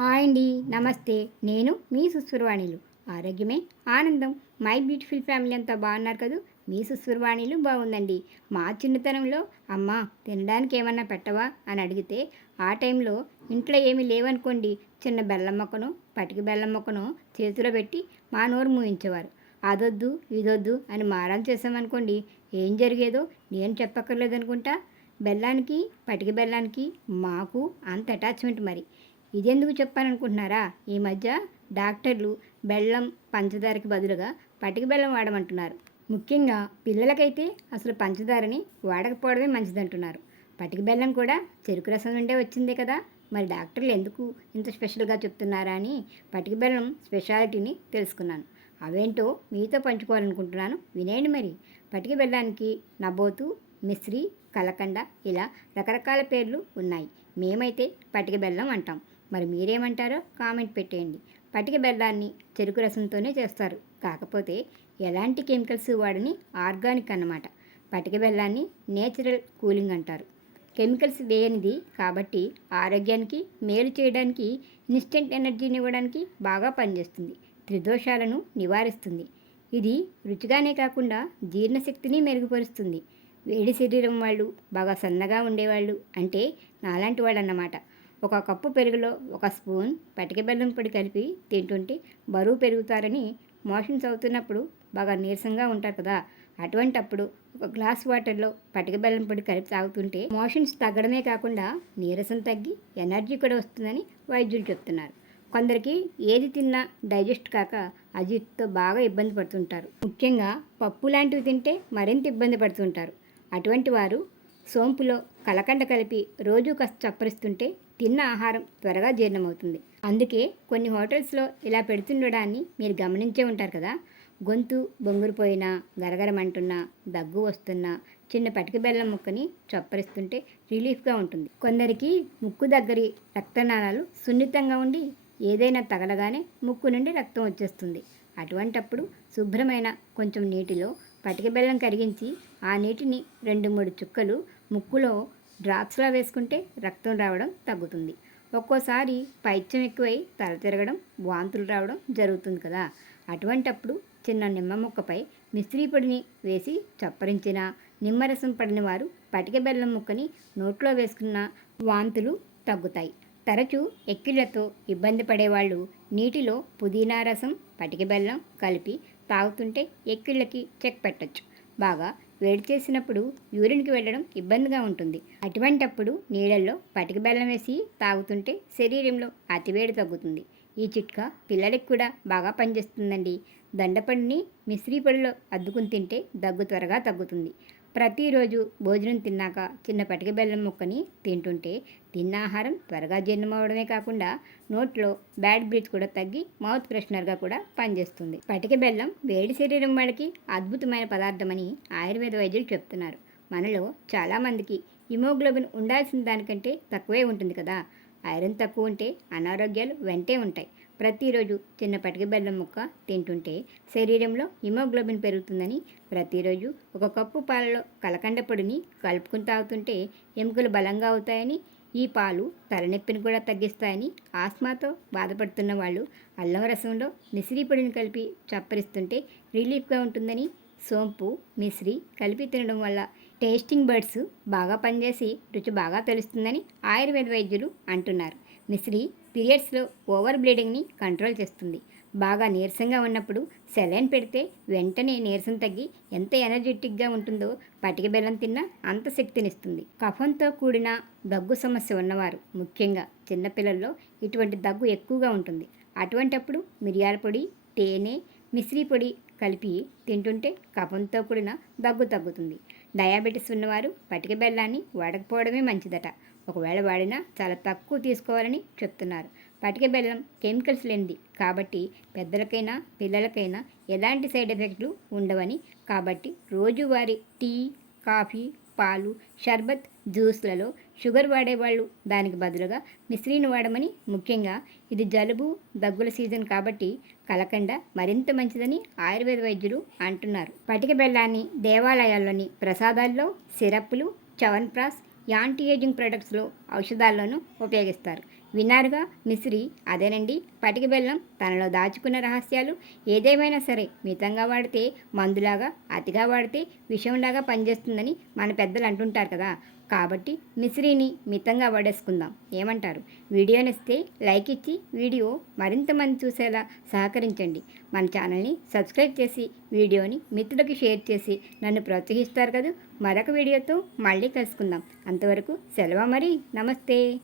Hi అండి, నమస్తే. నేను మీ సుస్వరవాణిలు. ఆరోగ్యమే ఆనందం. మై బ్యూటిఫుల్ ఫ్యామిలీ అంతా బాగున్నారు కదూ. మీ సుస్వరవాణిలు బాగుందండి. మా చిన్నతనంలో అమ్మ తినడానికి ఏమన్నా పెట్టవా అని అడిగితే ఆ టైంలో ఇంట్లో ఏమీ లేవనుకోండి, చిన్న బెల్లం మొక్కను, పటికి బెల్లం మొక్కను చేతిలో పెట్టి మా నోరు మూయించేవారు. అదొద్దు ఇదొద్దు అని మారం చేసామనుకోండి, ఏం జరిగేదో నేను చెప్పక్కర్లేదనుకుంటా. బెల్లానికి, పటికి బెల్లానికి మాకు అంత అటాచ్మెంట్ మరి. ఇదెందుకు చెప్పాననుకుంటున్నారా? ఈ మధ్య డాక్టర్లు బెల్లం, పంచదారకి బదులుగా పటిక బెల్లం వాడమంటున్నారు. ముఖ్యంగా పిల్లలకైతే అసలు పంచదారని వాడకపోవడమే మంచిదంటున్నారు. పటిక బెల్లం కూడా చెరుకు రసం నుండే వచ్చిందే కదా. మరి డాక్టర్లు ఎందుకు ఇంత స్పెషల్గా చెప్తున్నారా అని పటిక బెల్లం స్పెషాలిటీని తెలుసుకున్నాను. అవేంటో మీతో పంచుకోవాలనుకుంటున్నాను, వినేయండి మరి. పటిక బెల్లానికి నబోతు, మిశ్రీ, కలకండ ఇలా రకరకాల పేర్లు ఉన్నాయి. మేమైతే పటిక బెల్లం అంటాం. మరి మీరేమంటారో కామెంట్ పెట్టేయండి. పటిక బెల్లాన్ని చెరుకు రసంతోనే చేస్తారు, కాకపోతే ఎలాంటి కెమికల్స్ వాడని ఆర్గానిక్ అన్నమాట. పటిక బెల్లాన్ని నేచురల్ కూలింగ్ అంటారు. కెమికల్స్ వేయనిది కాబట్టి ఆరోగ్యానికి మేలు చేయడానికి, ఇన్స్టెంట్ ఎనర్జీని ఇవ్వడానికి బాగా పనిచేస్తుంది. త్రిదోషాలను నివారిస్తుంది. ఇది రుచిగానే కాకుండా జీర్ణశక్తిని మెరుగుపరుస్తుంది. వేడి శరీరం వాళ్ళు, బాగా సన్నగా ఉండేవాళ్ళు అంటే నాలాంటి వాళ్ళు అన్నమాట. ఒక కప్పు పెరుగులో ఒక స్పూన్ పటిక బెల్లం పొడి కలిపి తింటుంటే బరువు పెరుగుతారని, మోషన్స్ అవుతున్నప్పుడు బాగా నీరసంగా ఉంటారు కదా, అటువంటప్పుడు ఒక గ్లాస్ వాటర్లో పటిక బెల్లం పొడి కలిపి తాగుతుంటే మోషన్స్ తగ్గడమే కాకుండా నీరసం తగ్గి ఎనర్జీ కూడా వస్తుందని వైద్యులు చెప్తున్నారు. కొందరికి ఏది తిన్నా డైజెస్ట్ కాక అజీర్తితో బాగా ఇబ్బంది పడుతుంటారు. ముఖ్యంగా పప్పు లాంటివి తింటే మరింత ఇబ్బంది పడుతుంటారు. అటువంటి వారు సోంపులో కలకండ కలిపి రోజు కాస్త చప్పరిస్తుంటే తిన్న ఆహారం త్వరగా జీర్ణమవుతుంది. అందుకే కొన్ని హోటల్స్లో ఇలా పెడుతుండడాన్ని మీరు గమనించే ఉంటారు కదా. గొంతు బొంగురుపోయినా, గరగరమంటున్నా, దగ్గు వస్తున్నా చిన్న పటిక బెల్లం ముక్కని చప్పరిస్తుంటే రిలీఫ్గా ఉంటుంది. కొందరికి ముక్కు దగ్గరి రక్తనాళాలు సున్నితంగా ఉండి ఏదైనా తగలగానే ముక్కు నుండి రక్తం వచ్చేస్తుంది. అటువంటప్పుడు శుభ్రమైన కొంచెం నీటిలో పటిక బెల్లం కరిగించి ఆ నీటిని 2-3 చుక్కలు ముక్కులో డ్రాప్స్లా వేసుకుంటే రక్తం రావడం తగ్గుతుంది. ఒక్కోసారి పైత్యం ఎక్కువై తల తిరగడం, వాంతులు రావడం జరుగుతుంది కదా. అటువంటప్పుడు చిన్న నిమ్మ ముక్కపై మిశ్రీ పొడిని వేసి చప్పరించిన, నిమ్మరసం పడిన వారు పటిక బెల్లం ముక్కని నోట్లో వేసుకున్న వాంతులు తగ్గుతాయి. తరచూ ఎక్కిళ్లతో ఇబ్బంది పడేవాళ్ళు నీటిలో పుదీనా రసం, పటిక బెల్లం కలిపి తాగుతుంటే ఎక్కిళ్ళకి చెక్ పెట్టచ్చు. బాగా వేడి చేసినప్పుడు యూరిన్కి వెళ్ళడం ఇబ్బందిగా ఉంటుంది. అటువంటప్పుడు నీళ్ళల్లో పటిక బెల్లం వేసి తాగుతుంటే శరీరంలో అతివేడి తగ్గుతుంది. ఈ చిట్కా పిల్లలకి కూడా బాగా పనిచేస్తుందండి. దండపండుని మిశ్రీ పొడిలో అద్దుకుని తింటే దగ్గు త్వరగా తగ్గుతుంది. ప్రతిరోజు భోజనం తిన్నాక చిన్న పటిక బెల్లం ముక్కని తింటుంటే తిన్న ఆహారం త్వరగా జీర్ణమవడమే కాకుండా నోట్లో బ్యాడ్ బ్రీత్ కూడా తగ్గి మౌత్ ఫ్రెషనర్గా కూడా పనిచేస్తుంది. పటిక బెల్లం వేడి శరీరం వాళ్ళకి అద్భుతమైన పదార్థమని ఆయుర్వేద వైద్యులు చెప్తున్నారు. మనలో చాలామందికి హిమోగ్లోబిన్ ఉండాల్సిన దానికంటే తక్కువే ఉంటుంది కదా. ఐరన్ తక్కువ ఉంటే అనారోగ్యాలు వెంటే ఉంటాయి. ప్రతిరోజు చిన్న పటిక బెల్లం ముక్క తింటుంటే శరీరంలో హిమోగ్లోబిన్ పెరుగుతుందని, ప్రతిరోజు ఒక కప్పు పాలలో కలకండ పొడిని కలుపుకుని తాగుతుంటే ఎముకలు బలంగా అవుతాయని, ఈ పాలు తలనొప్పిని కూడా తగ్గిస్తాయని, ఆస్మాతో బాధపడుతున్న వాళ్ళు అల్లం రసంలో మిశ్రీ పొడిని కలిపి చప్పరిస్తుంటే రిలీఫ్గా ఉంటుందని, సోంపు, మిశ్రీ కలిపి తినడం వల్ల టేస్టింగ్ బర్డ్స్ బాగా పనిచేసి రుచి బాగా తెలుస్తుందని ఆయుర్వేద వైద్యులు అంటున్నారు. మిశ్రీ పీరియడ్స్లో ఓవర్ బ్లీడింగ్ని కంట్రోల్ చేస్తుంది. బాగా నీరసంగా ఉన్నప్పుడు సెలైన్ పెడితే వెంటనే నీరసం తగ్గి ఎంత ఎనర్జెటిక్గా ఉంటుందో పటిక బెల్లం తిన్నా అంత శక్తినిస్తుంది. కఫంతో కూడిన దగ్గు సమస్య ఉన్నవారు, ముఖ్యంగా చిన్నపిల్లల్లో ఇటువంటి దగ్గు ఎక్కువగా ఉంటుంది. అటువంటప్పుడు మిరియాల పొడి, తేనె, మిశ్రీ పొడి కలిపి తింటుంటే కఫంతో కూడిన దగ్గు తగ్గుతుంది. డయాబెటీస్ ఉన్నవారు పటిక బెల్లాన్ని వాడకపోవడమే మంచిదట. ఒకవేళ వాడినా చాలా తక్కువ తీసుకోవాలని చెప్తున్నారు. పటిక బెల్లం కెమికల్స్ లేనిది కాబట్టి పెద్దలకైనా పిల్లలకైనా ఎలాంటి సైడ్ ఎఫెక్ట్లు ఉండవని, కాబట్టి రోజువారీ టీ, కాఫీ, పాలు, షర్బత్, జ్యూస్లలో షుగర్ వాడేవాళ్ళు దానికి బదులుగా మిశ్రీని వాడమని, ముఖ్యంగా ఇది జలుబు దగ్గుల సీజన్ కాబట్టి కలకండ మరింత మంచిదని ఆయుర్వేద వైద్యులు అంటున్నారు. పటిక బెల్లాన్ని దేవాలయాల్లోని ప్రసాదాల్లో, సిరప్పులు, చవన్ప్రాస్, యాంటీ ఏజింగ్ ప్రొడక్ట్స్లో, ఔషధాల్లోనూ ఉపయోగిస్తారు. విన్నారుగా మిశ్రీ, అదేనండి పటిక బెల్లం తనలో దాచుకున్న రహస్యాలు. ఏదేమైనా సరే మితంగా వాడితే మందులాగా, అతిగా వాడితే విషంలాగా పనిచేస్తుందని మన పెద్దలు అంటుంటారు కదా. కాబట్టి మిశ్రీని మితంగా వాడేసుకుందాం, ఏమంటారు? వీడియో నచ్చితే లైక్ ఇచ్చి వీడియో మరింత మంది చూసేలా సహకరించండి. మన ఛానల్ని సబ్స్క్రైబ్ చేసి వీడియోని మిత్రులకు షేర్ చేసి నన్ను ప్రోత్సహిస్తారు కదా. మరొక వీడియోతో మళ్ళీ కలుసుకుందాం. అంతవరకు సెలవు మరి. నమస్తే.